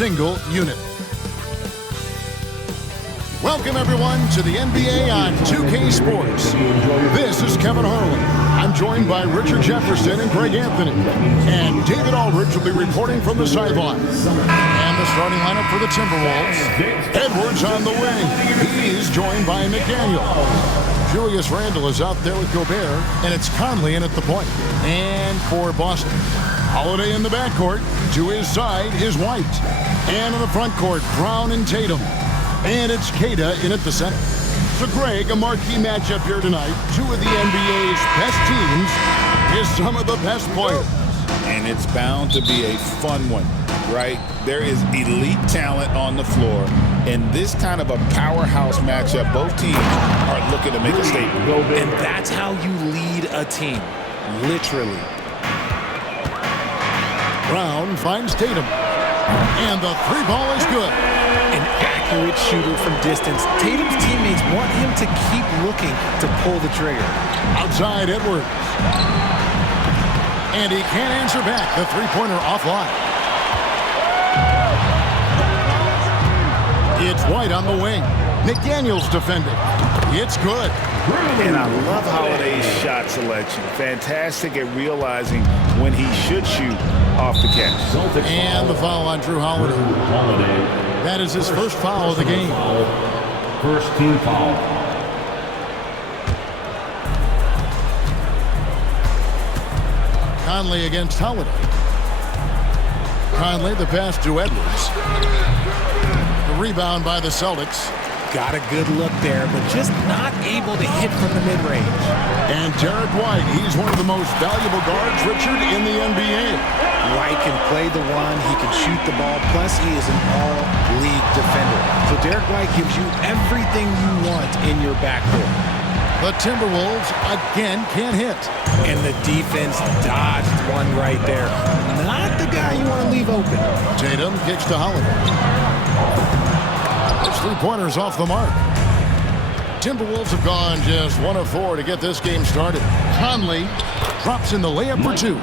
single unit. Welcome, everyone, to the NBA on 2K Sports. This is Kevin Harlan. I'm joined by Richard Jefferson and Greg Anthony. And David Aldridge will be reporting from the sideline. And the starting lineup for the Timberwolves. Edwards on the wing. He's joined by McDaniel. Julius Randle is out there with Gobert. And it's Conley in at the point. And for Boston, Holiday in the backcourt. To his side is White. And in the front court, Brown and Tatum. And it's Queta in at the center. So, Greg, a marquee matchup here tonight. Two of the NBA's best teams is some of the best players. And it's bound to be a fun one, right? There is elite talent on the floor. And this kind of a powerhouse matchup, both teams are looking to make a statement. And that's how you lead a team, literally. Brown finds Tatum. And the three ball is good. An accurate shooter from distance. Tatum's teammates want him to keep looking to pull the trigger. Outside Edwards. And he can't answer back. The three-pointer offline. It's White on the wing. McDaniel's defending. It's good. And I love Holiday's shot selection. Fantastic at realizing when he should shoot off the catch. And the foul on Drew Holiday. That is his first foul of the game. First team foul. Conley against Holiday. Conley, the pass to Edwards. The rebound by the Celtics. Got a good look there, but just not able to hit from the mid-range. And Derek White, he's one of the most valuable guards, Richard, in the NBA. White can play the one, he can shoot the ball, plus he is an all-league defender. So Derek White gives you everything you want in your backcourt. The Timberwolves, again, can't hit. And the defense dodged one right there. Not the guy you want to leave open. Tatum kicks to Holiday. Those three-pointers off the mark. Timberwolves have gone just 1 of 4 to get this game started. Conley drops in the layup for 2.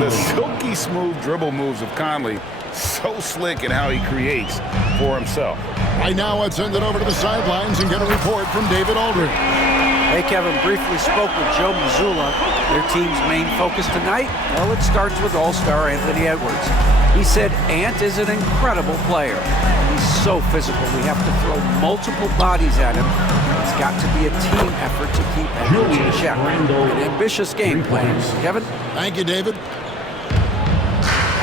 The silky smooth dribble moves of Conley, so slick in how he creates for himself. Right now, let's send it over to the sidelines and get a report from David Aldridge. Hey, Kevin, briefly spoke with Joe Mazzulla. Their team's main focus tonight, well, it starts with All-Star Anthony Edwards. He said Ant is an incredible player. He's so physical. We have to throw multiple bodies at him. It's got to be a team effort to keep Edwards in check. An ambitious game plan. Kevin? Thank you, David.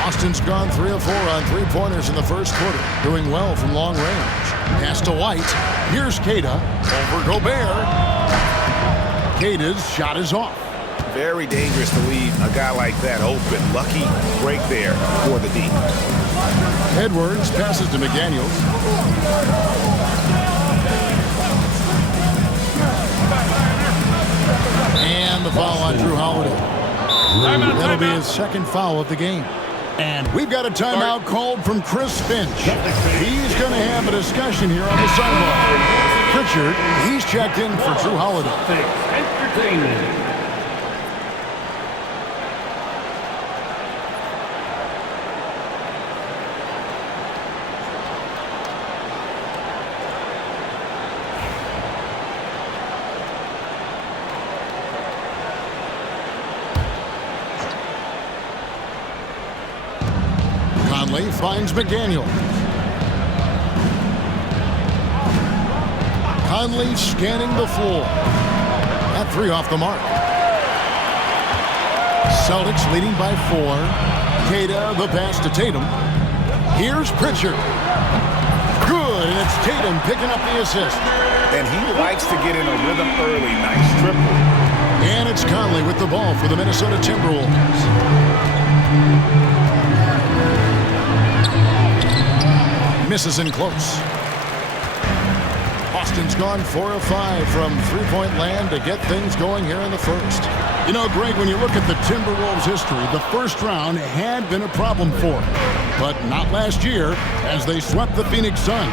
Austin's gone 3 of 4 on three-pointers in the first quarter, doing well from long range. Pass to White. Here's Queta over Gobert. Queta's shot is off. Very dangerous to leave a guy like that open. Lucky break there for the D. Edwards passes to McDaniels. And the foul on Drew Holiday. That'll be his second foul of the game. And we've got a timeout called from Chris Finch. He's going to have a discussion here on the sideline. Pritchard, he's checked in for Drew Holiday. Entertainment. Conley finds McDaniel. Conley scanning the floor. That 3 off the mark. Celtics leading by 4. Queta, the pass to Tatum. Here's Pritchard. Good, and it's Tatum picking up the assist. And he likes to get in a rhythm early. Nice triple. And it's Conley with the ball for the Minnesota Timberwolves. Misses in close. Boston's gone 4 of 5 from three-point land to get things going here in the first. You know, Greg, when you look at the Timberwolves' history, the first round had been a problem for them. But not last year, as they swept the Phoenix Suns.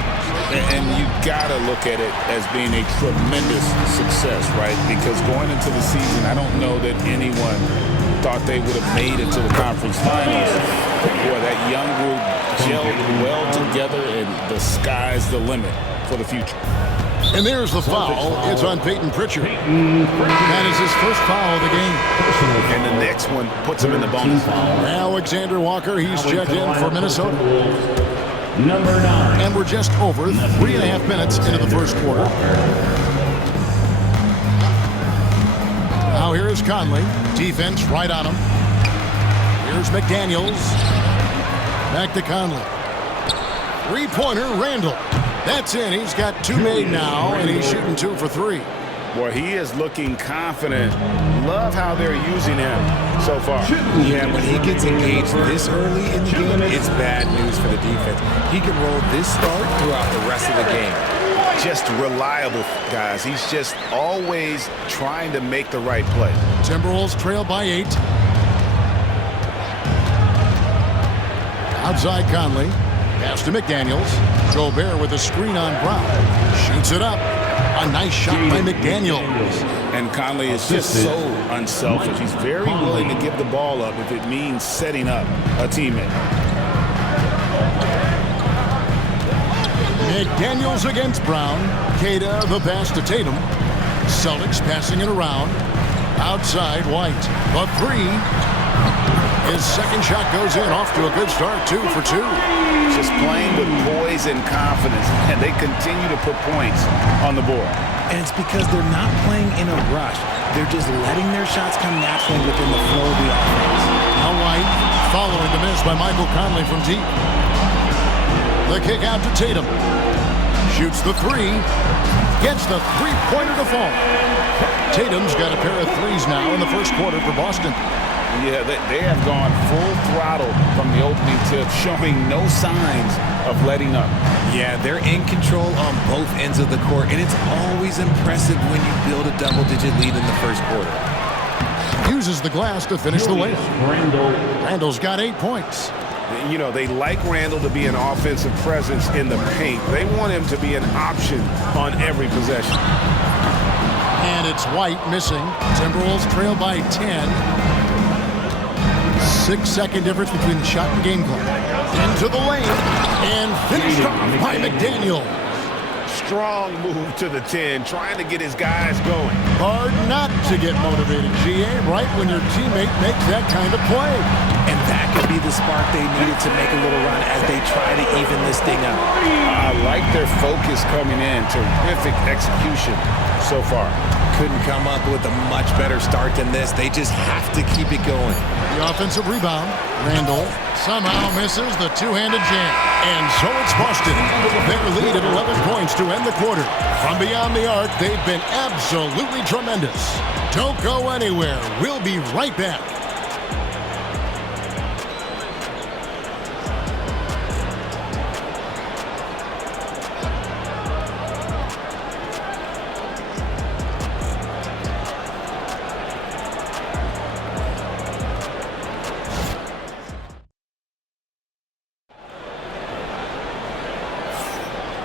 And you got to look at it as being a tremendous success, right? Because going into the season, I don't know that anyone thought they would have made it to the conference finals. Boy, that young group gelled well together, and the sky's the limit for the future. And there's the foul. It's on Peyton Pritchard. That is his first foul of the game. And the next one puts him in the bonus. Alexander Walker, he's checked in for Minnesota. Number 9. And we're just over 3.5 minutes into the first quarter. Now here is Conley. Defense right on him. Here's McDaniels. Back to Conley. Three-pointer, Randall. That's in. He's got 2 made now, and he's shooting 2 for 3. Boy, he is looking confident. Love how they're using him so far. Yeah, when he gets engaged this early in the game, it's bad news for the defense. He can roll this start throughout the rest of the game. Just reliable, guys. He's just always trying to make the right play. Timberwolves trail by 8. Outside Conley. Pass to McDaniels. Gobert with a screen on Brown. Shoots it up. A nice shot by McDaniels. And Conley is just so unselfish. He's very willing to give the ball up if it means setting up a teammate. McDaniels against Brown. Queta the pass to Tatum. Celtics passing it around. Outside White. The 3. His second shot goes in, off to a good start, 2 for 2. Just playing with poise and confidence, and they continue to put points on the board. And it's because they're not playing in a rush. They're just letting their shots come naturally within the flow of the offense. Now White following the miss by Michael Conley from deep. The kick out to Tatum. Shoots the 3. Gets the three-pointer to fall. Tatum's got a pair of threes now in the first quarter for Boston. Yeah, they have gone full throttle from the opening tip, showing no signs of letting up. Yeah, they're in control on both ends of the court, and it's always impressive when you build a double-digit lead in the first quarter. Uses the glass to finish the layup. Randall's got 8 points. You know, they like Randall to be an offensive presence in the paint. They want him to be an option on every possession. And it's White missing. Timberwolves trail by 10. 6-second difference between the shot and game clock. Into the lane and finished off by McDaniel. Strong move to the 10, trying to get his guys going. Hard not to get motivated, GA, right when your teammate makes that kind of play. And that could be the spark they needed to make a little run as they try to even this thing up. I like their focus coming in. Terrific execution so far. Couldn't come up with a much better start than this. They just have to keep it going. The offensive rebound. Randall somehow misses the two-handed jam. And so it's Boston. Their lead at 11 points to end the quarter. From beyond the arc, they've been absolutely tremendous. Don't go anywhere. We'll be right back.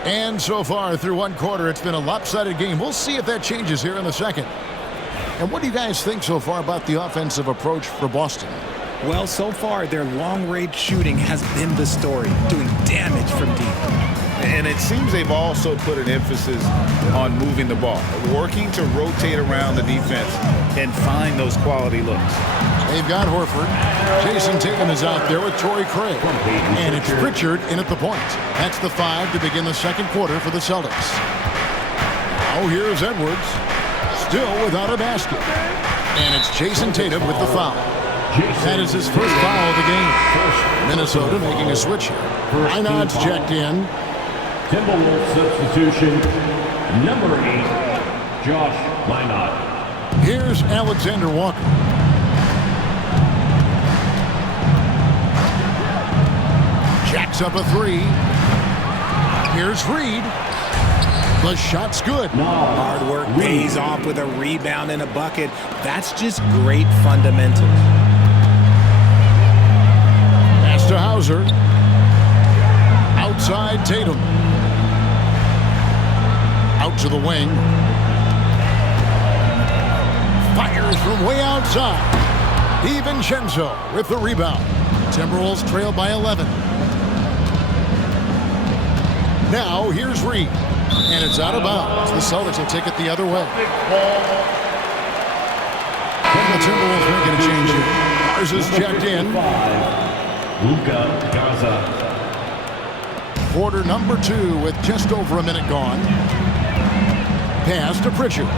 And so far through one quarter, it's been a lopsided game. We'll see if that changes here in the second. And what do you guys think so far about the offensive approach for Boston? Well, so far, their long-range shooting has been the story, doing damage from deep. And it seems they've also put an emphasis on moving the ball, working to rotate around the defense and find those quality looks. They've got Horford. Jason Tatum is out there with Torrey Craig. And it's Pritchard in at the point. That's the 5 to begin the second quarter for the Celtics. Now here's Edwards. Still without a basket. And it's Jason Tatum with the foul. That is his first foul of the game. Minnesota making a switch here. Einard's checked in. Timberwolves substitution, number 8, Josh Einard. Here's Alexander Walker. Jacks up a 3. Here's Reed. The shot's good. Hard work pays off with a rebound and a bucket. That's just great fundamentals. Pass to Hauser. Outside Tatum. Out to the wing. Fires from way outside. DiVincenzo with the rebound. Timberwolves trail by 11. Now here's Reed. And it's out of bounds. The Celtics will take it the other way. And the Timberwolves making a change here. Mars is checked in. Luka Garza. Quarter number 2 with just over a minute gone. Pass to Pritchard.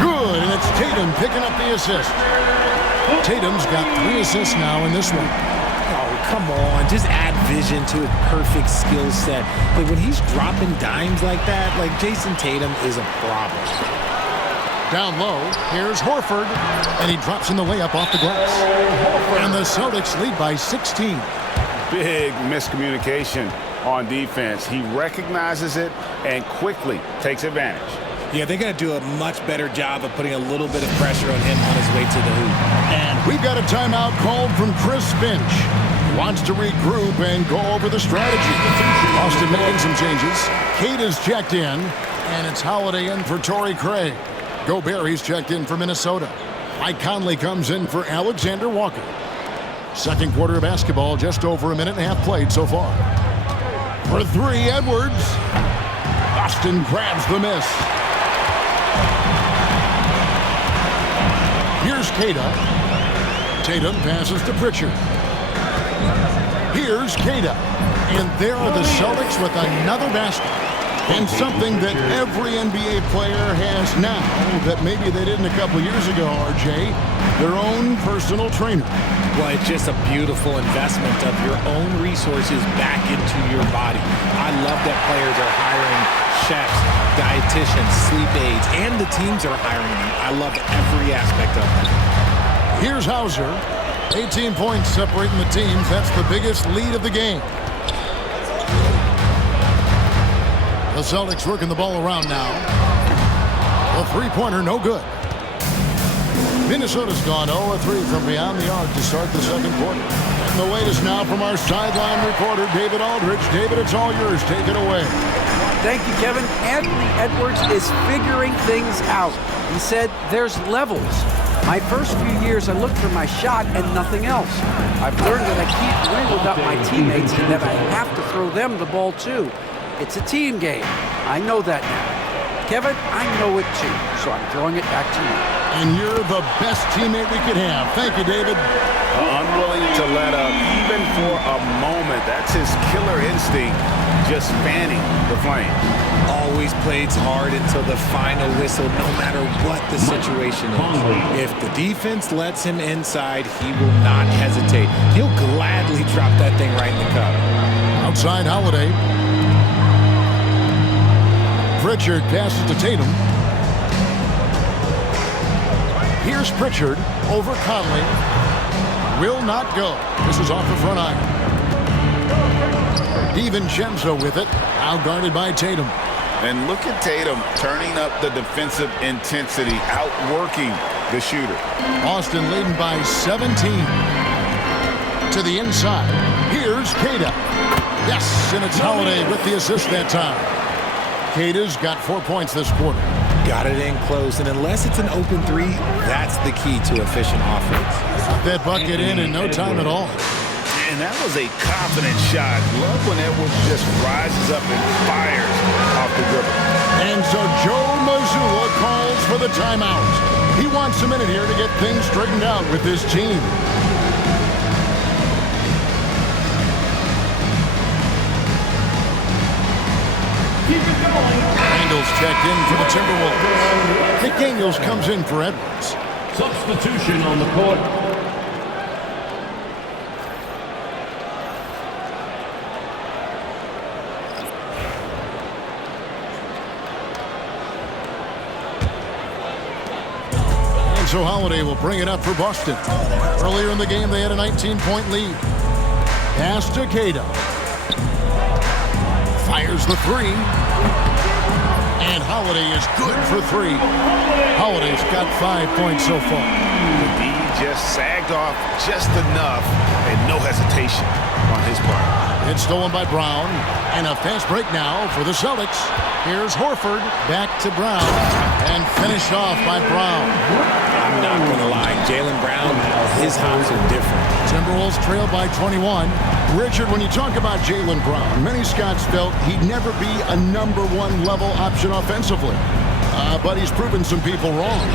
Good, and it's Tatum picking up the assist. Tatum's got 3 assists now in this one. Oh, come on. Just add vision to his perfect skill set. But when he's dropping dimes like that, like Jason Tatum is a problem. Down low, here's Horford, and he drops in the layup off the glass. And the Celtics lead by 16. Big miscommunication on defense. He recognizes it and quickly takes advantage. Yeah, they're going to do a much better job of putting a little bit of pressure on him on his way to the hoop. And we've got a timeout called from Chris Finch. He wants to regroup and go over the strategy. Austin making some changes. Kate is checked in, and it's Holiday in for Torrey Craig. Gobert, he's checked in for Minnesota. Mike Conley comes in for Alexander Walker. Second quarter of basketball, just over a minute and a half played so far. For 3, Edwards. Austin grabs the miss. Here's Queta. Tatum passes to Pritchard. Here's Queta. And there are the Celtics with another basket. And something that every NBA player has now that maybe they didn't a couple years ago, RJ, their own personal trainer. Well, it's just a beautiful investment of your own resources back into your body. I love that players are hiring chefs, dietitians, sleep aides, and the teams are hiring them. I love every aspect of it. Here's Hauser. 18 points separating the teams. That's the biggest lead of the game. The Celtics working the ball around now. A three-pointer, no good. Minnesota's gone 0-3 from beyond the arc to start the second quarter. And the latest now from our sideline reporter, David Aldridge. David, it's all yours. Take it away. Thank you, Kevin. Anthony Edwards is figuring things out. He said there's levels. My first few years, I looked for my shot and nothing else. I've learned that I can't win without my teammates and that I have to throw them the ball too. It's a team game. I know that now. Kevin, I know it too, so I'm throwing it back to you. And you're the best teammate we could have. Thank you, David. Unwilling to let up even for a moment. That's his killer instinct, just fanning the flame. Always plays hard until the final whistle, no matter what the situation is. If the defense lets him inside, he will not hesitate. He'll gladly drop that thing right in the cup. Outside Holiday. Pritchard passes to Tatum. Here's Pritchard over Conley. Will not go. This is off the front iron. DiVincenzo with it. Now guarded by Tatum. And look at Tatum turning up the defensive intensity, outworking the shooter. Austin leading by 17. To the inside. Here's Queta. Yes, and it's Holiday with the assist that time. Queta's got 4 points this quarter. Got it in close, and unless it's an open three, that's the key to efficient offense. That bucket in no time at all. And that was a confident shot. Love when Edwards just rises up and fires off the dribble. And so Joe Mazzulla calls for the timeout. He wants a minute here to get things straightened out with his team. Daniels checked in for the Timberwolves. McDaniels comes in for Edwards. Substitution on the court. And so Holiday will bring it up for Boston. Earlier in the game, they had a 19-point lead. Pass to Queta. Fires the three. And Holiday is good for three. Holiday's got 5 points so far. He just sagged off just enough and no hesitation on his part. It's stolen by Brown. And a fast break now for the Celtics. Here's Horford. Back to Brown. And finished off by Brown. I'm not going to lie. Jaylen Brown His hops are different. Timberwolves trail by 21. Richard, when you talk about Jaylen Brown, many scouts felt he'd never be a #1 level option offensively. But he's proven some people wrong.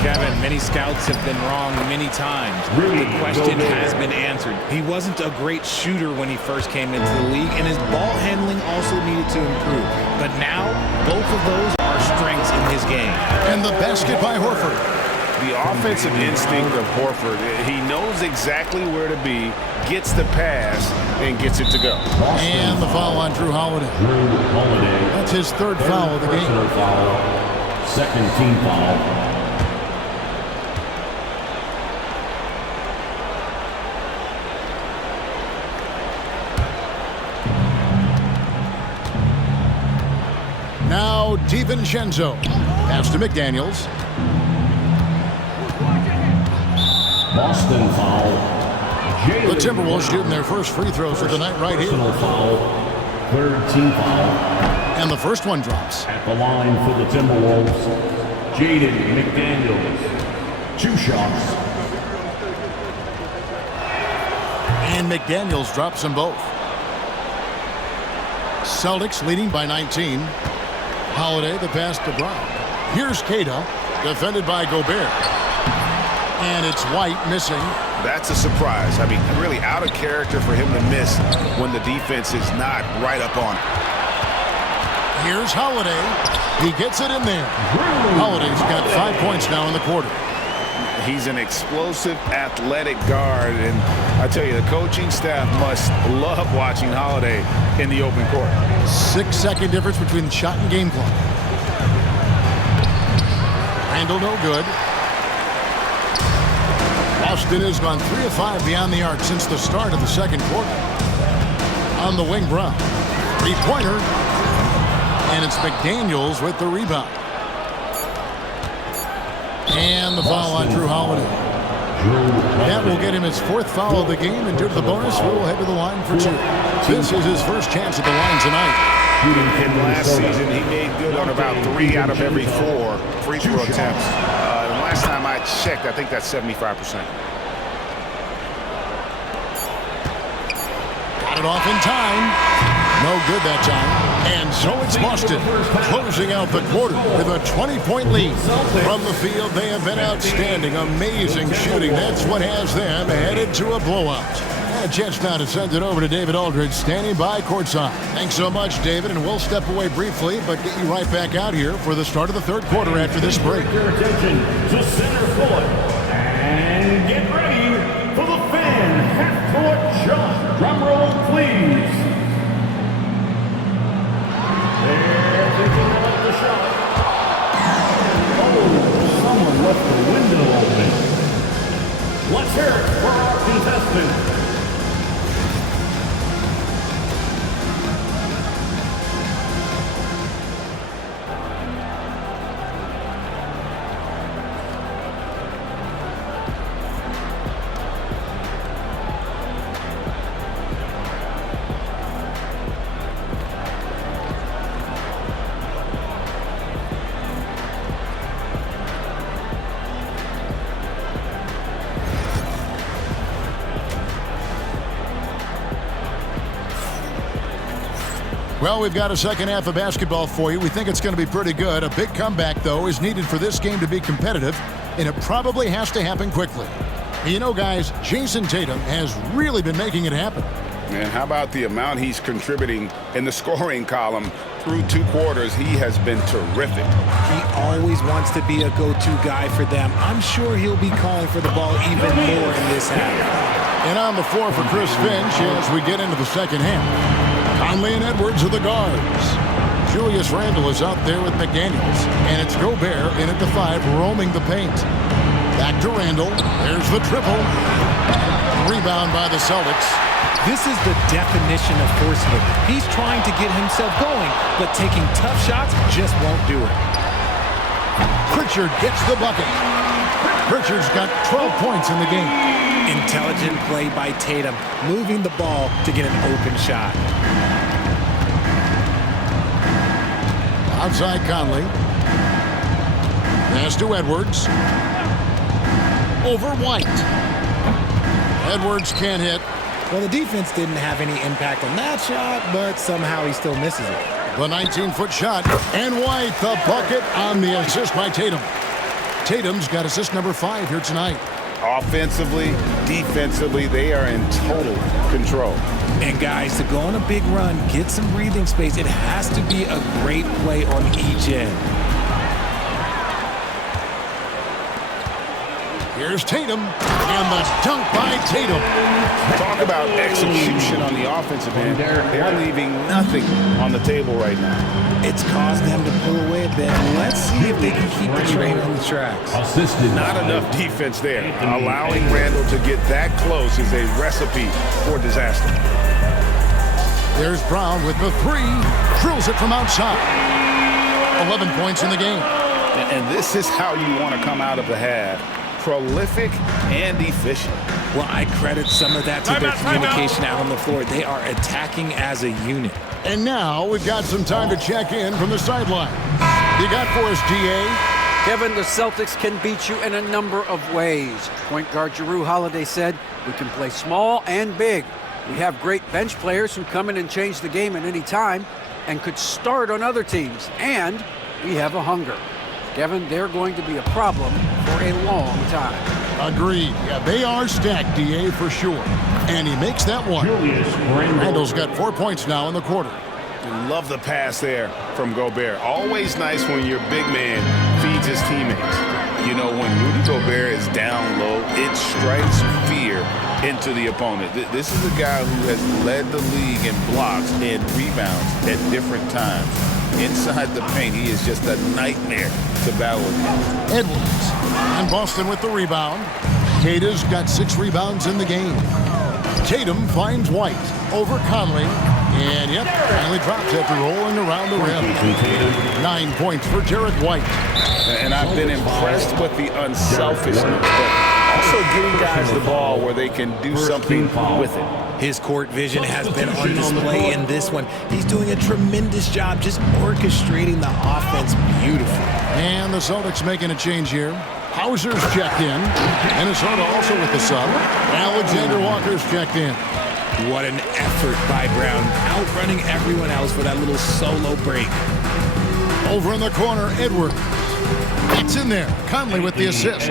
Kevin, many scouts have been wrong many times. The question has been answered. He wasn't a great shooter when he first came into the league, and his ball handling also needed to improve. But now, both of those are strengths in his game. And the basket by Horford. The offensive instinct of Horford, he knows exactly where to be, gets the pass, and gets it to go. And the foul on Drew Holiday. That's his third foul of the game. Foul. Second team foul. Now DiVincenzo. Pass to McDaniels. Boston foul. The Timberwolves shooting their first free throws of the night right here. Personal foul. Third team foul. And the first one drops. At the line for the Timberwolves, Jaden McDaniels. 2 shots. And McDaniels drops them both. Celtics leading by 19. Holiday, the pass to Brown. Here's Keita, defended by Gobert. And it's White missing. That's a surprise. I mean, really out of character for him to miss when the defense is not right up on it. Here's Holiday. He gets it in there. Holiday's got 5 points now in the quarter. He's an explosive, athletic guard, and I tell you, the coaching staff must love watching Holiday in the open court. 6-second difference between the shot and game clock. Randall no good. Boston has gone 3 of 5 beyond the arc since the start of the second quarter. On the wing, Brown. 3-pointer. And it's McDaniels with the rebound. And the foul on Drew Holiday. That will get him his 4th foul of the game, and due to the bonus, we will head to the line for 2. This is his first chance at the line tonight. And last season, he made good on about 3 out of every 4 free throw attempts. And last time I checked, I think that's 75%. Got it off in time. No good that time. And so it's Boston closing out the quarter with a 20-point lead. From the field, they have been outstanding. Amazing shooting. That's what has them headed to a blowout. A chance now to send it over to David Aldridge, standing by courtside. Thanks so much, David, and we'll step away briefly, but get you right back out here for the start of the third quarter after this break. Your attention to center court. And get ready for the fan half-court shot. Drum roll, please. They're thinking about the shot. Oh, someone left the window open. Let's hear it for our contestant. Well, we've got a second half of basketball for you. We think it's going to be pretty good. A big comeback, though, is needed for this game to be competitive, and it probably has to happen quickly. You know, guys, Jason Tatum has really been making it happen. And how about the amount he's contributing in the scoring column through 2 quarters? He has been terrific. He always wants to be a go-to guy for them. I'm sure he'll be calling for the ball even more in this half. And on the floor for Chris Finch as we get into the second half. Conley and Edwards are the guards. Julius Randle is out there with McDaniels. And it's Gobert in at the 5, roaming the paint. Back to Randle. There's the triple. Rebound by the Celtics. This is the definition of forcing it. He's trying to get himself going, but taking tough shots just won't do it. Pritchard gets the bucket. Pritchard's got 12 points in the game. Intelligent play by Tatum, moving the ball to get an open shot. Outside Conley. Pass to Edwards. Over White. Edwards can't hit. Well, the defense didn't have any impact on that shot, but somehow he still misses it. The 19-foot shot. And White, the bucket on the assist by Tatum. Tatum's got assist number 5 here tonight. Offensively, defensively, they are in total control. And guys, to go on a big run, get some breathing space, it has to be a great play on each end. Here's Tatum, and the dunk by Tatum. Talk about execution on the offensive end. They're leaving nothing on the table right now. It's caused them to pull away a bit. Let's see if they can keep the train on the tracks. Not enough defense there. Allowing Randall to get that close is a recipe for disaster. There's Brown with the 3. Drills it from outside. 11 points in the game. And this is how you want to come out of the half. Prolific and efficient. Well, I credit some of that to their communication out on the floor. They are attacking as a unit. And now we've got some time to check in from the sideline. You got for us, DA? Kevin, the Celtics can beat you in a number of ways. Point guard Jrue Holiday said, "We can play small and big. We have great bench players who come in and change the game at any time and could start on other teams. And we have a hunger." Kevin, they're going to be a problem for a long time. Agreed. Yeah, they are stacked, DA, for sure. And he makes that one. Randall's got 4 points now in the quarter. Love the pass there from Gobert. Always nice when your big man feeds his teammates. You know, when Rudy Gobert is down low, it strikes fear into the opponent. This is a guy who has led the league in blocks and rebounds at different times. Inside the paint, he is just a nightmare to battle against. Edwards. And Boston with the rebound. Tatum's got 6 rebounds in the game. Tatum finds White over Conley. And, yep, finally drops after rolling around the rim. 9 points for Derek White. And I've been impressed with the unselfishness, but also getting guys the ball where they can do something with it. His court vision has been on display in this one. He's doing a tremendous job just orchestrating the offense beautifully. And the Celtics making a change here. Hauser's checked in. Minnesota also with the sub. Alexander Walker's checked in. What an effort by Brown, outrunning everyone else for that little solo break. Over in the corner, Edwards. It's in there. Conley with the assist.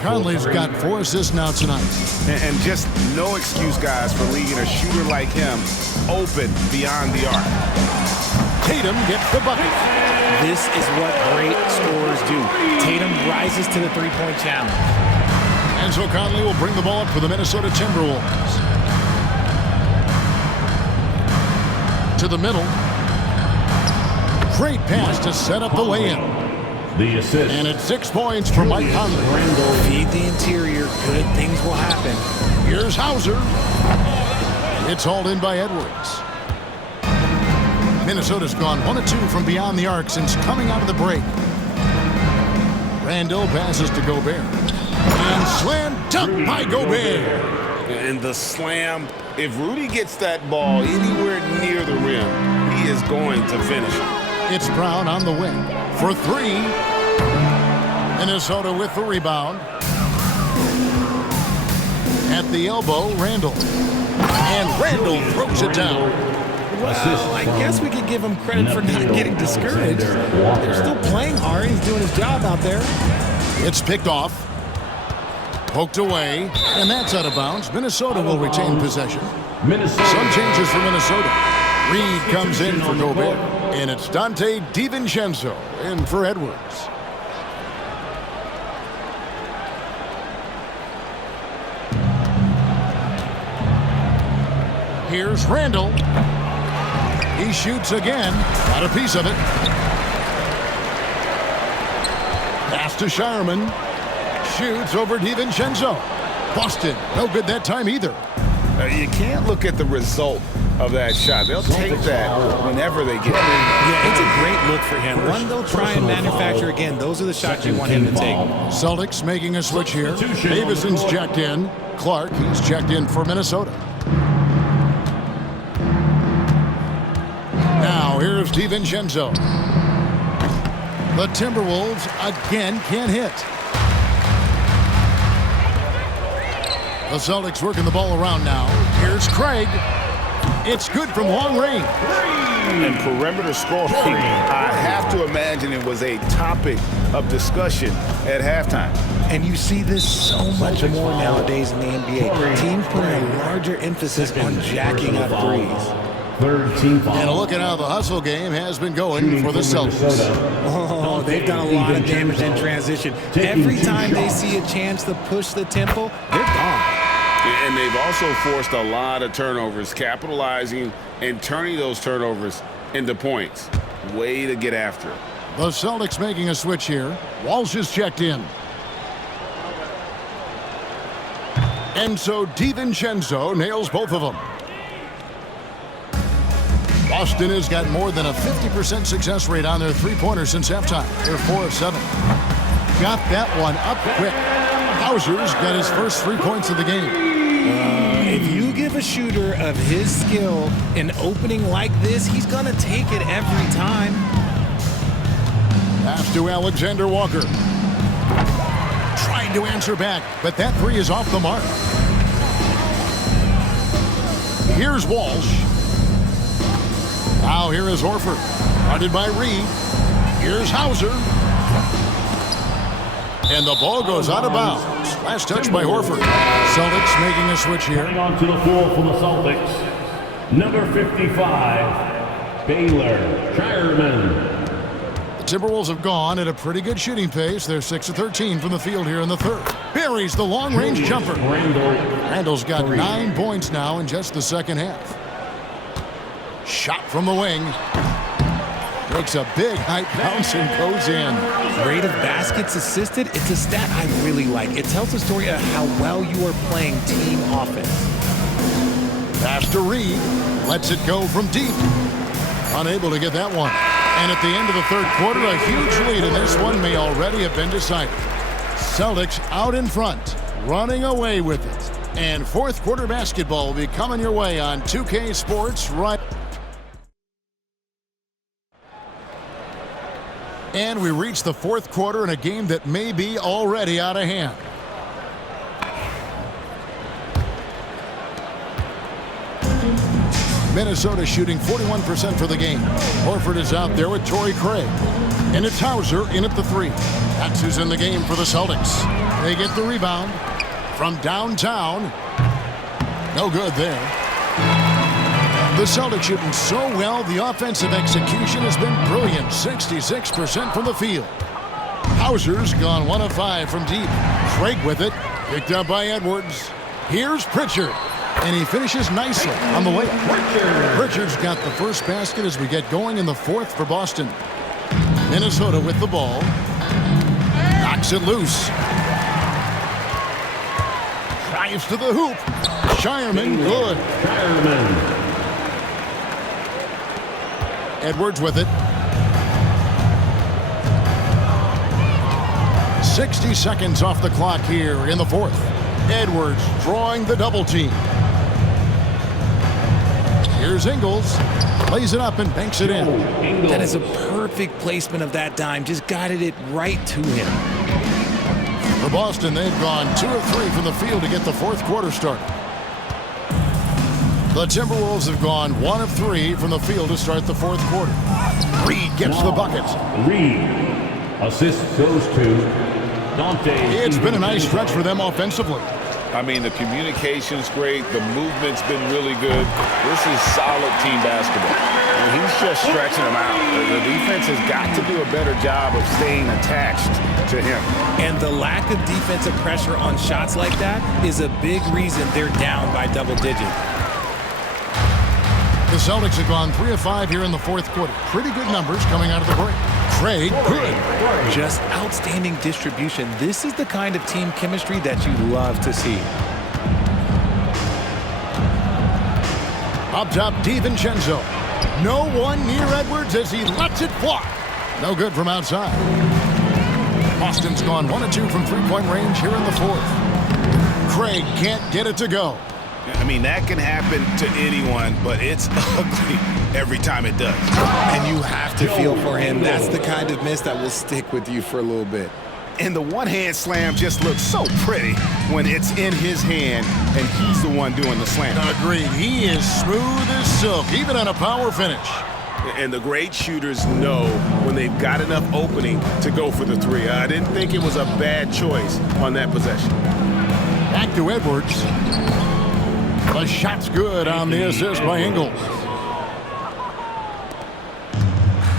Conley's got 4 assists now tonight. And just no excuse, guys, for leaving a shooter like him open beyond the arc. Tatum gets the bucket. This is what great scorers do. Tatum rises to the three-point challenge. And so Conley will bring the ball up for the Minnesota Timberwolves. To the middle. Great pass to set up the lay-in. The assist. And it's 6 points for Mike Conley. Feed the interior. Good things will happen. Here's Hauser. It's hauled in by Edwards. Minnesota's gone 1 of 2 from beyond the arc since coming out of the break. Randall passes to Gobert. And slam dunk by Gobert. And the slam, if Rudy gets that ball anywhere near the rim, he is going to finish it. It's Brown on the wing for 3. Minnesota with the rebound. At the elbow, Randall. And Randall throws it down. Well, I guess we could give him credit for not getting discouraged. They're still playing hard. He's doing his job out there. It's picked off. Poked away. And that's out of bounds. Minnesota will retain possession. Some changes for Minnesota. Reed comes in for Gobert. And it's Dante DiVincenzo in for Edwards. Here's Randall. He shoots again. Got a piece of it. Pass to Shireman. Shoots over DiVincenzo. Boston. No good that time either. You can't look at the result of that shot. They'll take that whenever they get it. Yeah, it's a great look for him. One they'll try and manufacture again. Those are the shots you want him to take. Celtics making a switch here. Davison's checked in. Clark, he's checked in for Minnesota. Now here's DiVincenzo. The Timberwolves again can't hit. The Celtics working the ball around now. Here's Craig. It's good from long range. And perimeter scoring, I have to imagine it was a topic of discussion at halftime. And you see this so much more nowadays in the NBA. Teams putting a larger emphasis on jacking up threes. Third team foul. And a look at how the hustle game has been going for the Celtics. Oh, they've done a lot of damage in transition. Every time they see a chance to push the tempo, they're gone. And they've also forced a lot of turnovers, capitalizing and turning those turnovers into points. Way to get after it. The Celtics making a switch here. Walsh is checked in. And so DiVincenzo nails both of them. Boston has got more than a 50% success rate on their three-pointers since halftime. They're 4 of 7. Got that one up quick. Hauser's got his first 3 points of the game. If you give a shooter of his skill an opening like this, he's going to take it every time. Pass to Alexander Walker. Trying to answer back, but that three is off the mark. Here's Walsh. Now here is Horford. Guarded by Reed. Here's Hauser. And the ball goes out of bounds. Last touch by Horford. Celtics making a switch here. Coming onto the floor for the Celtics. Number 55, Baylor Shireman. The Timberwolves have gone at a pretty good shooting pace. They're 6 of 13 from the field here in the third. Buries the long-range jumper. Randall's got 9 points now in just the second half. Shot from the wing. Makes a big height bounce and goes in. Rate of baskets assisted, it's a stat I really like. It tells the story of how well you are playing team offense. Pass to Reed. Lets it go from deep. Unable to get that one. And at the end of the third quarter, a huge lead, and this one may already have been decided. Celtics out in front, running away with it. And fourth quarter basketball will be coming your way on 2K Sports right. And we reach the fourth quarter in a game that may be already out of hand. Minnesota shooting 41% for the game. Horford is out there with Torrey Craig. And it's Hauser in at the three. That's who's in the game for the Celtics. They get the rebound from downtown. No good there. The Celtics shooting so well, the offensive execution has been brilliant. 66% from the field. Hauser's gone 1 of 5 from deep. Craig with it. Picked up by Edwards. Here's Pritchard. And he finishes nicely on the layup. Pritchard's got the first basket as we get going in the fourth for Boston. Minnesota with the ball. Knocks it loose. Drives to the hoop. Shireman, good. Shireman. Edwards with it. 60 seconds off the clock here in the fourth. Edwards drawing the double team. Here's Ingles. Plays it up and banks it in. That is a perfect placement of that dime. Just guided it right to him. For Boston, they've gone 2 of 3 from the field to get the fourth quarter started. The Timberwolves have gone 1 of 3 from the field to start the fourth quarter. Reed gets the bucket. Reed. Assist goes to Dante. It's been a nice stretch for them offensively. I mean, the communication's great. The movement's been really good. This is solid team basketball. And he's just stretching them out. The defense has got to do a better job of staying attached to him. And the lack of defensive pressure on shots like that is a big reason they're down by double digits. The Celtics have gone 3 of 5 here in the fourth quarter. Pretty good numbers coming out of the break. Craig, good. Just outstanding distribution. This is the kind of team chemistry that you love to see. Up top, DiVincenzo. No one near Edwards as he lets it fly. No good from outside. Boston's gone 1 of 2 from three-point range here in the fourth. Craig can't get it to go. I mean, that can happen to anyone, but it's ugly every time it does. And you have to feel for him. That's the kind of miss that will stick with you for a little bit. And the one-hand slam just looks so pretty when it's in his hand and he's the one doing the slam. Agreed. He is smooth as silk, even on a power finish. And the great shooters know when they've got enough opening to go for the three. I didn't think it was a bad choice on that possession. Back to Edwards. The shot's good on the assist by Ingles.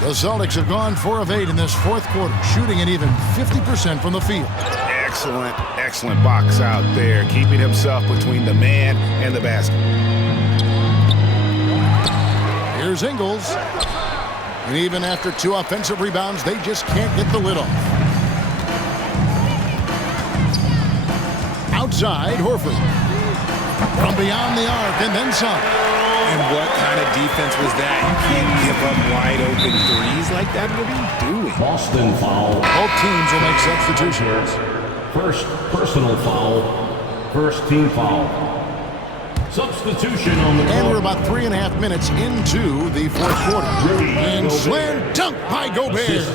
The Celtics have gone 4 of 8 in this fourth quarter, shooting at even 50% from the field. Excellent, excellent box out there, keeping himself between the man and the basket. Here's Ingles. And even after 2 offensive rebounds, they just can't get the lid off. Outside, Horford. From beyond the arc and then some. And what kind of defense was that? You can't give up wide open threes like that. What are you doing? Boston foul. Both teams will make substitutions. First personal foul. First team foul. Substitution on the And we're court. about 3.5 minutes into the fourth quarter. And slam dunk by Gobert.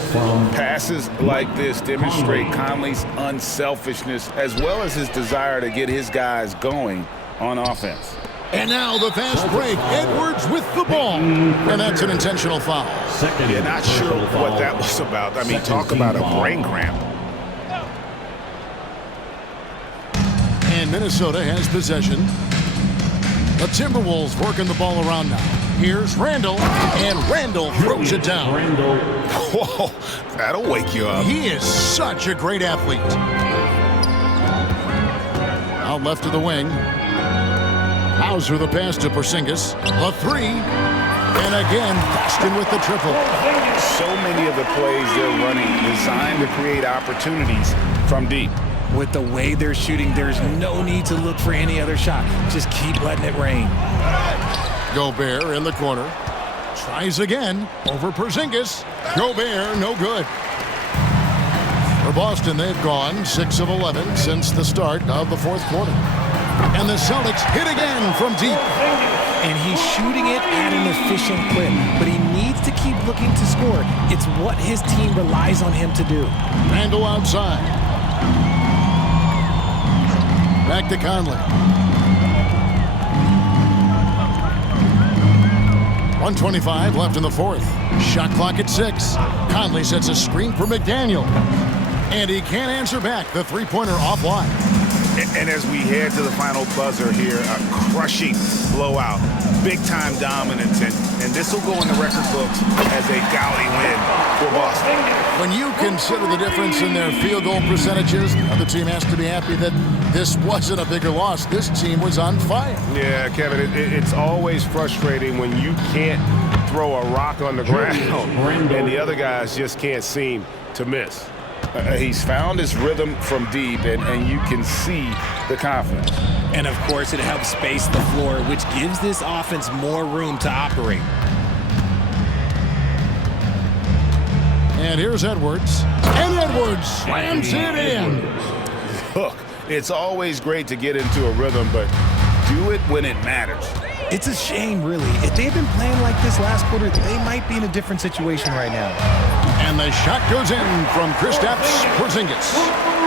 Passes like this demonstrate Conley's unselfishness as well as his desire to get his guys going on offense. And now the fast break. Edwards with the ball. And that's an intentional foul. Second. Yeah, not sure what that was about. I mean, talk about a brain cramp. And Minnesota has possession. The Timberwolves working the ball around now. Here's Randall, and Randall throws it down. Whoa, that'll wake you up. He is such a great athlete. Out left to the wing. Hauser the pass to Porzingis. The three. And again, Boston with the triple. So many of the plays they're running designed to create opportunities from deep. With the way they're shooting, there's no need to look for any other shot. Just keep letting it rain. Gobert in the corner. Tries again over Porzingis. Gobert, no good. For Boston, they've gone 6 of 11 since the start of the fourth quarter. And the Celtics hit again from deep. And he's shooting it at an efficient clip, but he needs to keep looking to score. It's what his team relies on him to do. Randall outside. Back to Conley. 1:25 left in the fourth. Shot clock at 6. Conley sets a screen for McDaniel. And he can't answer back. The three-pointer offline. And as we head to the final buzzer here, a crushing blowout, big-time dominance, and this will go in the record books as a gaudy win for Boston. When you consider the difference in their field goal percentages, the other team has to be happy that this wasn't a bigger loss. This team was on fire. Yeah, Kevin, it's always frustrating when you can't throw a rock on the ground and the other guys just can't seem to miss. He's found his rhythm from deep, and you can see the confidence. And, of course, it helps space the floor, which gives this offense more room to operate. And here's Edwards. And Edwards slams it in. Look, it's always great to get into a rhythm, but do it when it matters. It's a shame, really. If they'd been playing like this last quarter, they might be in a different situation right now. And the shot goes in from Kristaps Porzingis.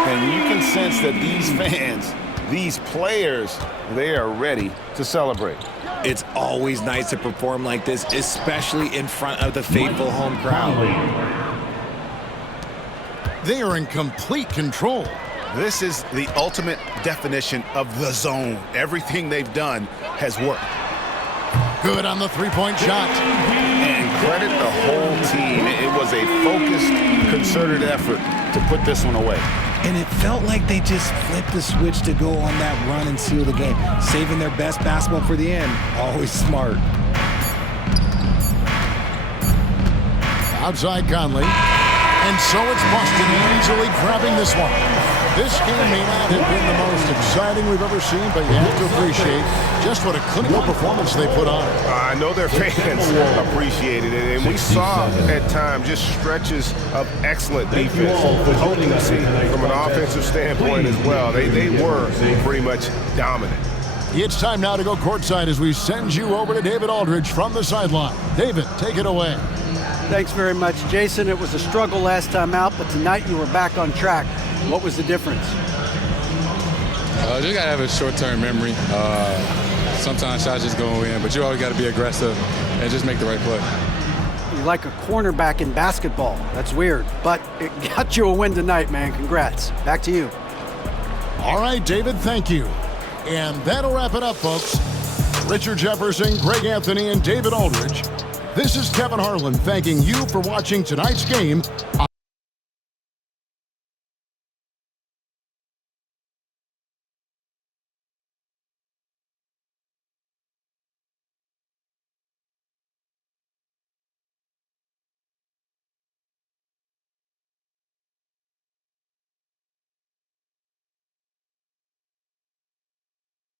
And you can sense that these fans, these players, they are ready to celebrate. It's always nice to perform like this, especially in front of the faithful home crowd. They are in complete control. This is the ultimate definition of the zone. Everything they've done has worked. Good on the three-point shot. And credit the whole team. It was a focused, concerted effort to put this one away. And it felt like they just flipped the switch to go on that run and seal the game. Saving their best basketball for the end. Always smart. Outside Conley. And so it's Boston easily grabbing this one. This game may not have been the most exciting we've ever seen, but you have to appreciate just what a clinical performance they put on. I know their fans appreciated it, and we saw at times just stretches of excellent defense, potency from an offensive standpoint as well. They were pretty much dominant. It's time now to go courtside as we send you over to David Aldridge from the sideline. David, take it away. Thanks very much, Jason. It was a struggle last time out, but tonight you were back on track. What was the difference? You got to have a short-term memory. Sometimes shots just go in, but you always got to be aggressive and just make the right play. You're like a cornerback in basketball. That's weird, but it got you a win tonight, man. Congrats. Back to you. All right, David, thank you. And that'll wrap it up, folks. Richard Jefferson, Greg Anthony, and David Aldridge. This is Kevin Harlan thanking you for watching tonight's game.